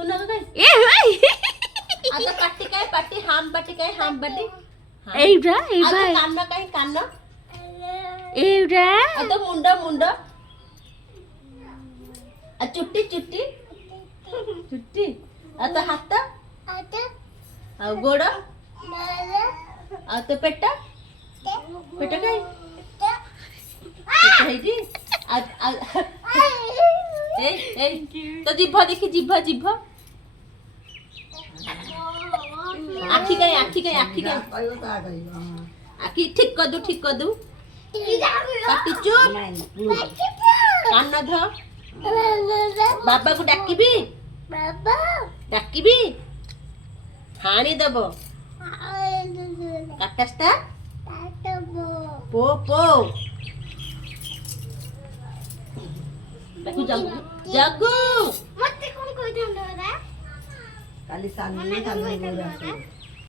सुनो ए भाई आता पाटी हाम पाटी एइब्रा ए आता भाई कान एइब्रा आता मुंड आ चुट्टी आता हात आ गोड़ आ तो पेट कहीं तो जिभ देखी जिभ आखी कहीं आखी ठीक कर दू पाटी चुप कान ध बाबा को डाकिबी हाणी दब काटास्ता पो ताकू जागू मते कोन कोइ दंडरा काली सामने